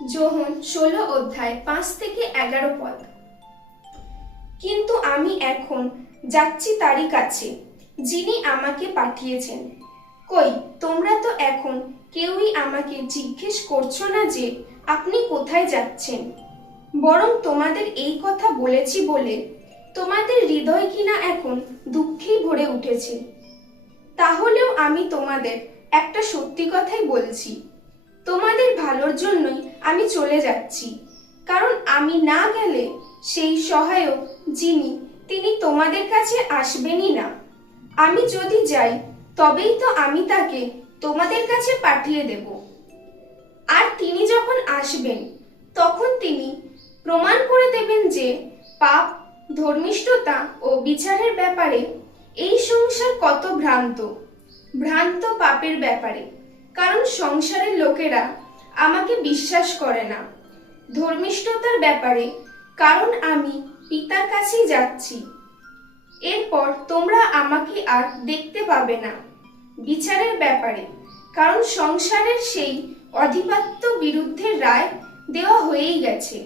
যোহন 16 অধ্যায় 5 থেকে 11 পদ। কিন্তু আমি এখন যাচ্ছি তারই কাছে, যিনি আমাকে পাঠিয়েছেন। কই, তোমরা তো এখন কেউই আমাকে জিজ্ঞেস করছো না যে আপনি কোথায় যাচ্ছেন। বরং তোমাদের এই কথা বলেছি বলে তোমাদের হৃদয় কিনা এখন দুঃখেই ভরে উঠেছে। তাহলেও আমি তোমাদের একটা সত্যি কথাই বলছি, তোমাদের ভালোর জন্যই আমি চলে যাচ্ছি। কারণ আমি না গেলে সেই সহায়ক যিনি, তিনি তোমাদের কাছে আসবেনই না। আমি যদি যাই তবেই তো আমি তাকে তোমাদের কাছে পাঠিয়ে দেব। আর তিনি যখন আসবেন তখন তিনি প্রমাণ করে দেবেন যে পাপ, ধর্মিষ্ঠতা ও বিচারের ব্যাপারে এই সংসার কত ভ্রান্ত পাপের ব্যাপারে। কারণ সংসারের লোকেরা আমাকে বিশ্বাস করে না। ধর্মিষ্ঠতার ব্যাপারে, কারণ আমি পিতার কাছেই যাচ্ছি। এরপর তোমরা আমাকে আর দেখতে পাবে না। বিচারের ব্যাপারে, কারণ সংসারের সেই অধিপত্য বিরুদ্ধে রায় দেওয়া হয়েই গেছে।